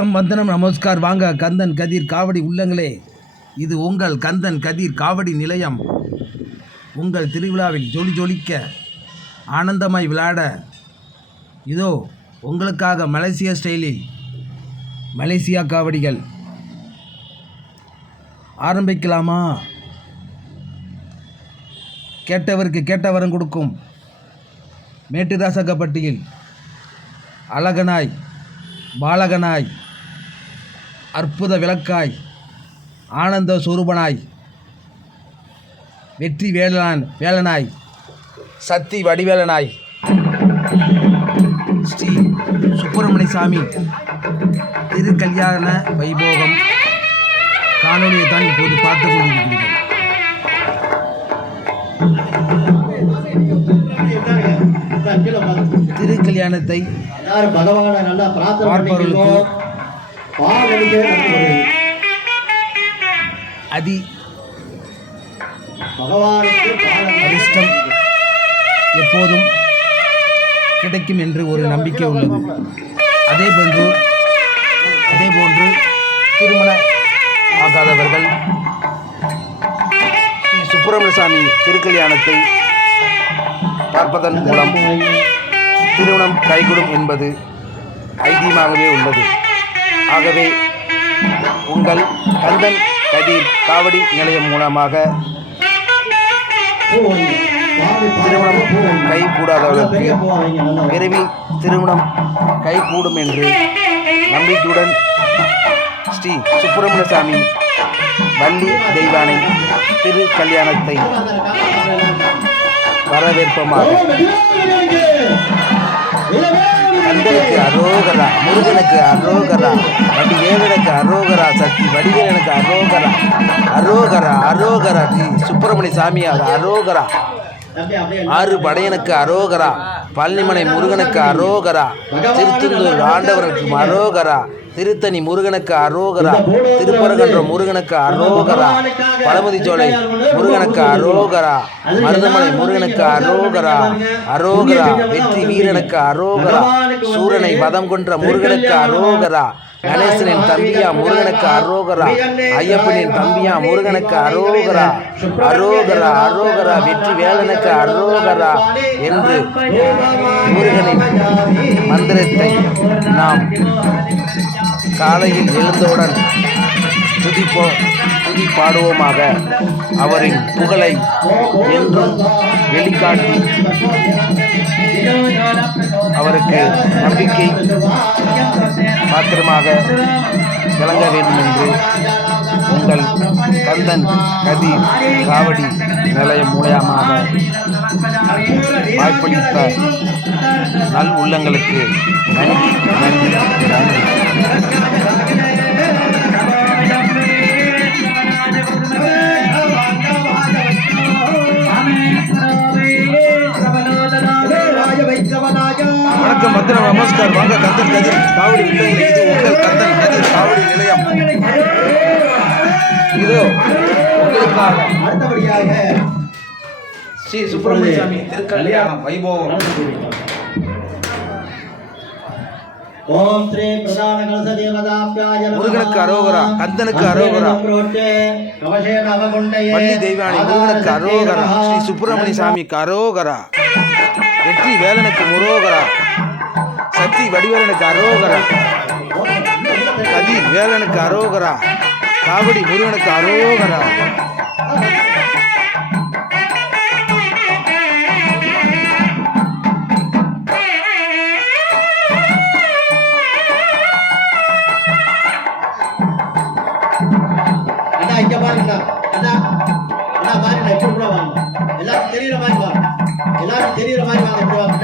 வணக்கம் வந்தனம் நமஸ்கார். வாங்க கந்தன் கதிர் காவடி உள்ளங்களே. இது உங்கள் கந்தன் கதிர் காவடி நிலையம். உங்கள் திருவிழாவில் ஜொலி ஜொலிக்க ஆனந்தமாய் விளையாட இதோ உங்களுக்காக மலேசியா ஸ்டைலில் மலேசியா காவடிகள். ஆரம்பிக்கலாமா? கேட்டவருக்கு கேட்ட வரம் கொடுக்கும். மேட்டுராசகப்பட்டியில் அழகனாய் பாலகனாய் அற்புத விளக்காய் ஆனந்த சொரூபனாய் வெற்றி வேலனான் வேலனாய் சக்தி வடிவேலனாய். ஸ்ரீ சுப்பிரமணிய சாமி திருக்கல்யாண வைபோகம் காணொலியை தான் இப்போது பார்த்து கொண்டிருக்கிறீர்கள். திருக்கல்யாணத்தை பார்ப்பவர்களுக்கு அதி அதிர்ஷ்டம் எப்போதும் கிடைக்கும் என்று ஒரு நம்பிக்கை உள்ளது. அதே போன்று அதே போன்று திருமண ஆகாதவர்கள் ஸ்ரீ சுப்பிரமணிய சாமி திருக்கல்யாணத்தை பார்ப்பதன் மூலம் திருமணம் கைகூடும் என்பது ஐதீகமாகவே உள்ளது. ஆகவே உங்கள் கந்தன் கதிர் காவடி நிலையம் மூலமாக திருமணம் கை கூடாதவர்களுக்கு விரைவில் திருமணம் கைகூடும் என்று நம்பிக்கையுடன் ஸ்ரீ சுப்பிரமணியசாமி வள்ளி தெய்வானை திரு கல்யாணத்தை வரவேற்பமாக. கந்தனுக்கு அரோகரா முருகனுக்கு அரோகரா வடிவேலனுக்கு அரோகரா சக்தி வடிவேலனுக்கு அரோகரா. அரோகரா அரோகரா ஜி சுப்பிரமணிய சாமியார் அரோகரா. ஆறு படையனுக்கு அரோகரா பழனிமலை முருகனுக்கு அரோகரா திருத்தந்தூர் ஆண்டவருக்கு அரோகரா திருத்தணி முருகனுக்கு அரோகரா திருப்பரங்கன்ற முருகனுக்கு அரோகரா பழமுதிச்சோலை முருகனுக்கு அரோகரா மருதமலை முருகனுக்கு அரோகரா அரோகரா வெற்றி வீரனுக்கு அரோகரா சூரனை வதம் கொன்ற முருகனுக்கு அரோகரா கணேசனின் தம்பியா முருகனுக்கு அரோகரா ஐயப்பனின் தம்பியா முருகனுக்கு அரோகரா அரோகரா அரோகரா வெற்றி வேலனுக்கு அரோகரா என்று முருகனின் மந்திரத்தை நாம் காலையில் எழுந்தவுடன் துதிப்போ துதி பாடுவோமாக அவரின் புகழை என்றும் வெளிக்காட்டி அவருக்கு நம்பிக்கை மாத்திரமாக விளங்க வேண்டும் என்று உங்கள் கந்தன் கதிர் காவடி நிலையம் மூலயமாக வாய்ப்பளித்த நல் உள்ளங்களுக்கு நன்றி நன்றி நன்றி. பத்திரம் நமஸ்கார் வாங்க கந்தன் கதிர் காவடி இது உங்கள் கந்தன் கதிர் காவடி நிலையம். இதோ உங்களுக்காக அடுத்தபடியாக ஸ்ரீ சுப்பிரமணிய சாமி திருக்கல்யாணம் வைபவம். முருகனுக்கு அரோகரா, கந்தனுக்கு அரோகரா. வள்ளி தெய்வானி முருகனுக்கு அரோகரா. ஸ்ரீ சுப்பிரமணிய சாமிக்கு அரோகரா. வெற்றி வேலனுக்கு முரோகரா. சக்தி வடிவேலனுக்கு அரோகரா. கதி வேலனுக்கு அரோகரா. காவடி முருகனுக்கு அரோகரா. இங்க பாருங்க அண்ணா. அண்ணா பாருங்க இப்படி கூட வாங்க எல்லாரும் தெரியுற மாதிரி வாங்க. எல்லாரும் தெரியுற மாதிரி வாங்க இப்படி வாங்க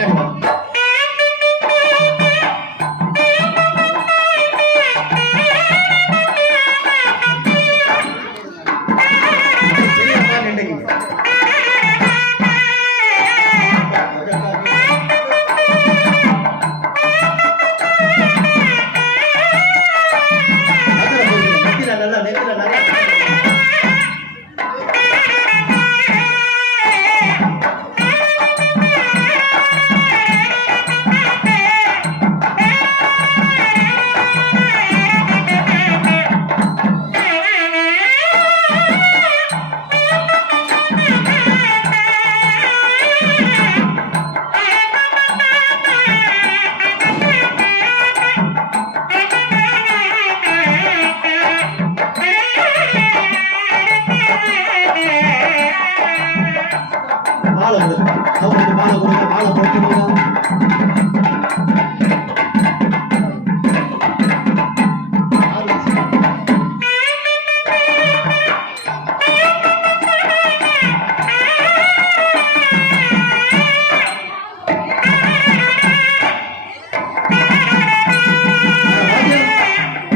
மாலை கொடுங்க அவங்களுக்கு மாலை கொடுங்க மாலை போட்டுருங்க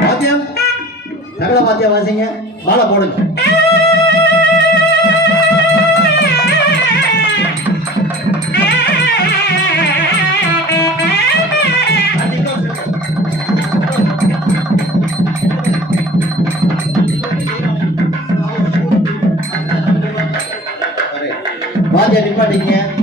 வாத்தியம் வாத்தியம் வாத்தியம் வாசிங்க. மாலை போடுங்க. வாத்தியம் நிப்பாட்டிங்க